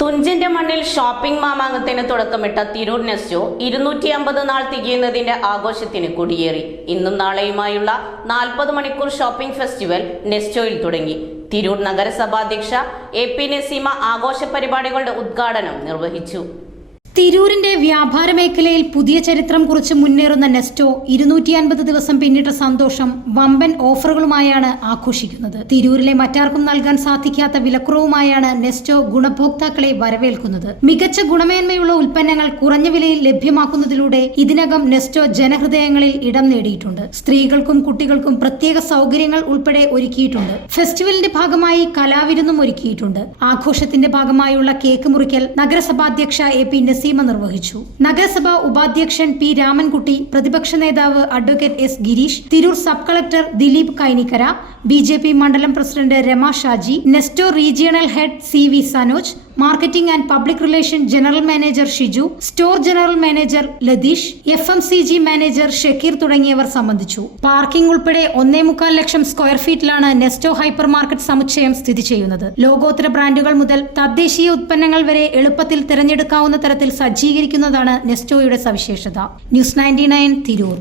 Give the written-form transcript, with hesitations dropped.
തുഞ്ചന്റെ മണ്ണിൽ ഷോപ്പിംഗ് മാമാങ്കത്തിന് തുടക്കമിട്ട തിരൂർ നെസ്റ്റോ 250 നാൾ തികയുന്നതിന്റെ ആഘോഷത്തിന് കൊടിയേറി. ഇന്നും നാളെയുമായുള്ള 40 മണിക്കൂർ ഷോപ്പിംഗ് ഫെസ്റ്റിവൽ നെസ്റ്റോയിൽ തുടങ്ങി. തിരൂർ നഗരസഭാധ്യക്ഷ AP നസീമ ആഘോഷ പരിപാടികളുടെ ഉദ്ഘാടനം നിർവഹിച്ചു. തിരൂരിന്റെ വ്യാപാര മേഖലയിൽ പുതിയ ചരിത്രം കുറിച്ച് മുന്നേറുന്ന നെസ്റ്റോ 250 ദിവസം പിന്നിട്ട സന്തോഷം വമ്പൻ ഓഫറുകളുമായാണ് ആഘോഷിക്കുന്നത്. തിരൂരിലെ മറ്റാർക്കും നൽകാൻ സാധിക്കാത്ത വിലക്കുറവുമായാണ് നെസ്റ്റോ ഗുണഭോക്താക്കളെ വരവേൽക്കുന്നത്. മികച്ച ഗുണമേന്മയുള്ള ഉൽപ്പന്നങ്ങൾ കുറഞ്ഞ വിലയിൽ ലഭ്യമാക്കുന്നതിലൂടെ ഇതിനകം നെസ്റ്റോ ജനഹൃദയങ്ങളിൽ ഇടം നേടിയിട്ടുണ്ട്. സ്ത്രീകൾക്കും കുട്ടികൾക്കും പ്രത്യേക സൗകര്യങ്ങൾ ഉൾപ്പെടെ ഒരുക്കിയിട്ടുണ്ട്. ഫെസ്റ്റിവലിന്റെ ഭാഗമായി കലാവിരുന്നും ഒരുക്കിയിട്ടുണ്ട്. ആഘോഷത്തിന്റെ ഭാഗമായുള്ള കേക്ക് മുറിക്കൽ നഗരസഭാധ്യക്ഷ AP നസീമ നിർവഹിച്ചു. നഗരസഭാ ഉപാധ്യക്ഷൻ P രാമൻകുട്ടി, പ്രതിപക്ഷ നേതാവ് advocate S Girish, Tirur sub collector Dileep Kainikkara, BJP മണ്ഡലം president Rema Shaji, Nesto regional head CV Sanoj, marketing and public relation general manager Shiju, store general manager Latheesh, FMCG manager Shakeer തുടങ്ങിയവർ സംബന്ധിച്ചു. പാർക്കിംഗ് ഉൾപ്പെടെ 1.25 ലക്ഷം സ്ക്വയർ ഫീറ്റിലാണ് നെസ്റ്റോ ഹൈപ്പർ മാർക്കറ്റ് സമുച്ചയം സ്ഥിതി ചെയ്യുന്നത്. ലോകോത്തര ബ്രാൻഡുകൾ മുതൽ തദ്ദേശീയ ഉൽപ്പന്നങ്ങൾ വരെ എളുപ്പത്തിൽ തിരഞ്ഞെടുക്കാവുന്ന തരത്തിൽ സജ്ജീകരിക്കുന്നതാണ് നെസ്റ്റോയുടെ സവിശേഷത. ന്യൂസ് 99 തിരൂർ.